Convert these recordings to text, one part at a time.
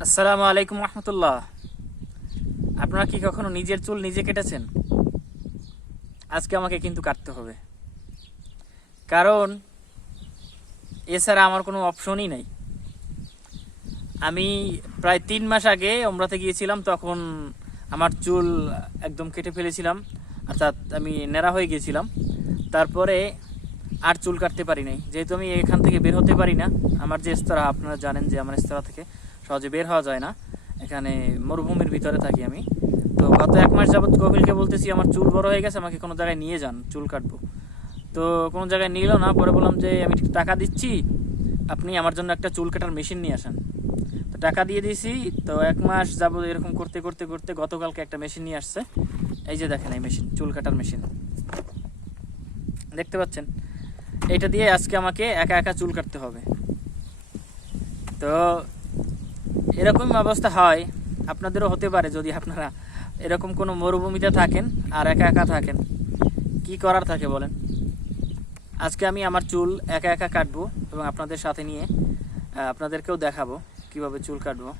আসসালামু আলাইকুম রহমতুল্লাহ। আপনারা কি কখনো নিজের চুল নিজে কেটেছেন? আজকে আমাকে কিন্তু কাটতে হবে। কারণ, এছাড়া আমার কোনো অপশনই নাই। আমি প্রায় তিন মাস আগে ওমরাতে গিয়েছিলাম, তখন আমার চুল একদম কেটে ফেলেছিলাম, অর্থাৎ আমি নেড়া হয়ে গিয়েছিলাম। তারপরে আর চুল কাটতে পারি নাই। যেহেতু আমি এখান থেকে বের হতে পারি না, আমার যে স্তরা, আপনারা জানেন যে আমার স্তরা থেকে সহজে বের হওয়া যায় না। এখানে মরুভূমির ভিতরে থাকি আমি। তো গত এক মাস যাবৎ কপিলকে বলতেছি, আমার চুল বড় হয়ে গেছে, আমাকে কোনো জায়গায় নিয়ে যান, চুল কাটবো। তো কোনো জায়গায় নিল না, পরে বললাম যে, আমি টাকা দিচ্ছি, আপনি আমার জন্য একটা চুল কাটার মেশিন নিয়ে আসেন। তো টাকা দিয়ে দিয়েছি, তো এক মাস যাব এরকম করতে করতে করতে গতকালকে একটা মেশিন নিয়ে আসছে। এই যে দেখেন, এই মেশিন, চুল কাটার মেশিন। দেখতে পাচ্ছেন? এটা দিয়ে আজকে আমাকে একা একা চুল কাটতে হবে। তো এরকম অবস্থা হয়, আপনাদেরও হতে পারে যদি আপনারা এরকম কোনো মরুভূমিতে থাকেন আর একা একা থাকেন। কি করার থাকে বলেন? আজকে আমি আমার চুল একা একা কাটবো এবং আপনাদের সাথে নিয়ে আপনাদেরকেও দেখাবো কীভাবে চুল কাটবো।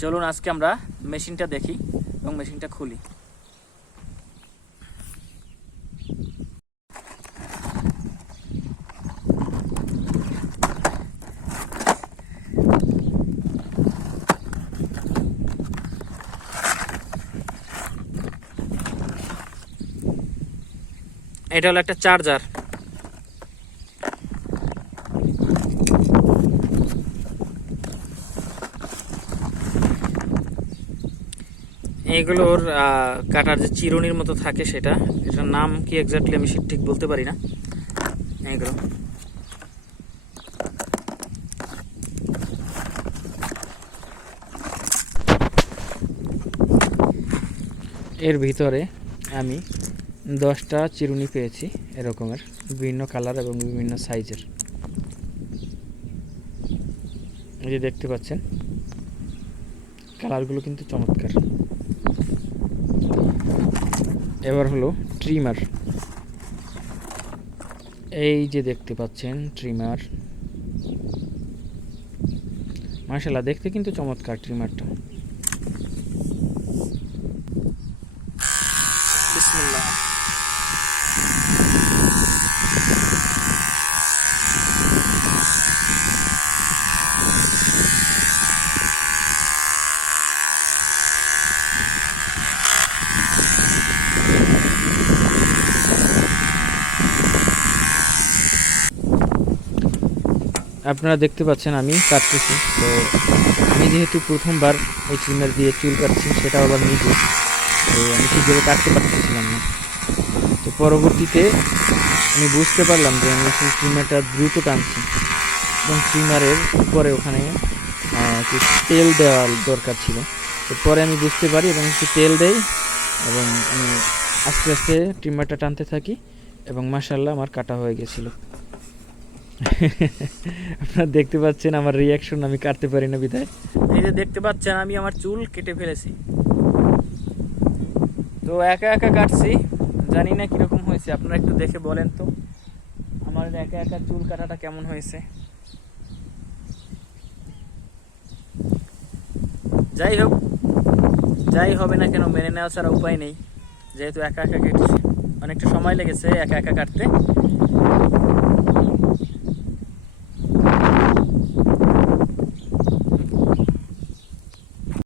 চলুন আজকে আমরা মেশিনটা দেখি এবং মেশিনটা খুলি। এটা হলো একটা চার্জার। এগুলোর কাটার যে চিরুনির মতো থাকে সেটা, এটার নাম কি এক্স্যাক্টলি আমি সে- ঠিক বলতে পারি না। এগুলো। এর ভিতরে আমি দশটা চিরুনি পেয়েছি এরকমের, বিভিন্ন কালার এবং বিভিন্ন সাইজের। এই যে দেখতে পাচ্ছেন, কালারগুলো কিন্তু চমৎকার। এবার হলো ট্রিমার। এই যে দেখতে পাচ্ছেন, ট্রিমার। মার্শাল্লাহ দেখতে কিন্তু চমৎকার ট্রিমারটা। আপনারা দেখতে পাচ্ছেন আমি কাটতেছি। তো আমি যেহেতু প্রথমবার এই ট্রিমার দিয়ে চুল কাটছি, সেটাও আবার নিজে তো আমি ঠিকভাবে কাটতে পারতেছিলাম না। তো পরবর্তীতে আমি বুঝতে পারলাম যে আমি সেই ট্রিমারটা দ্রুত টানছি এবং ট্রিমারের উপরে ওখানে তেল দেওয়া দরকার ছিল। তো পরে আমি বুঝতে পারি এবং একটু তেল দেই এবং আমি আস্তে আস্তে ট্রিমারটা টানতে থাকি এবং মাসাল্লাহ আমার কাটা হয়ে গেছিল। আপনারা দেখতে পাচ্ছেন আমার রিয়াকশন আমি কাটতে পারি না বিদায় এই যে দেখতে পাচ্ছেন, আমি আমার চুল কেটে ফেলেছি। তো একা একা কাটছি, জানি না কীরকম হয়েছে, আপনারা একটু দেখে বলেন তো। আমার একা একা চুল কাটাটা কেমন হয়েছে? যাই হোক, যাই হবে না কেন, মেনে নেওয়া ছাড়া উপায় নেই। যেহেতু একা একা কেটেছি, অনেকটা সময় লেগেছে একা একা কাটতে।